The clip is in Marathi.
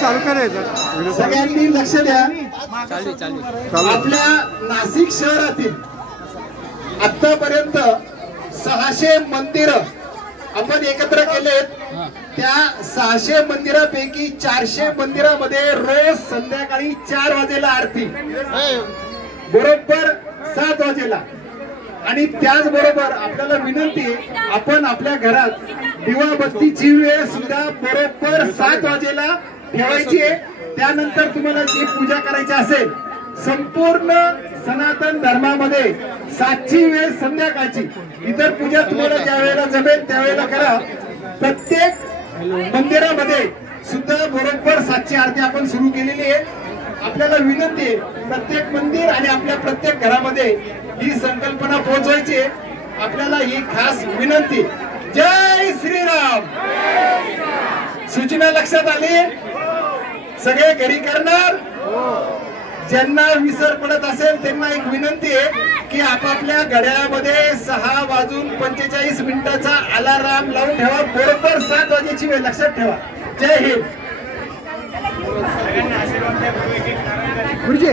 चालू करायचं सगळ्यांनी लक्ष द्या। आपल्या नाशिक शहरातील आतापर्यंत 600 मंदिर आपण एकत्र केलेत। त्या 600 मंदिरापैकी 400 मंदिरामध्ये रोज संध्याकाळी 4 वाजेला आरती, बरोबर 7 वाजेला। आणि त्याचबरोबर आपल्याला विनंती आहे, आपण आपल्या घरात दिवा बत्तीची वेळ सुद्धा बरोबर 7 वाजेला ठेवायची आहे। त्यानंतर तुम्हाला जी पूजा करायची असेल, संपूर्ण सनातन धर्मामध्ये 7ची वेळ संध्याकाळची, इतर पूजा तुम्हाला ज्या वेळेला जमेल त्यावेळेला करा। प्रत्येक मंदिरामध्ये सुद्धा बरोबर 7ची आरती आपण सुरू केलेली आहे। आपल्याला विनंती आहे, प्रत्येक मंदिर आणि आपल्या प्रत्येक घरामध्ये ही संकल्पना पोहोचवायची आहे। आपल्याला ही खास विनंती। जय श्रीराम। सूचना लक्षात आली? सगळे घरी करणार? ज्यांना विसर पडत असेल त्यांना एक विनंती आहे की आपापल्या घड्याळामध्ये 6:45 अलार्म लावून ठेवा। बरोबर 7 वाजेची वेळ लक्षात ठेवा। जय हिंद। गुरुजी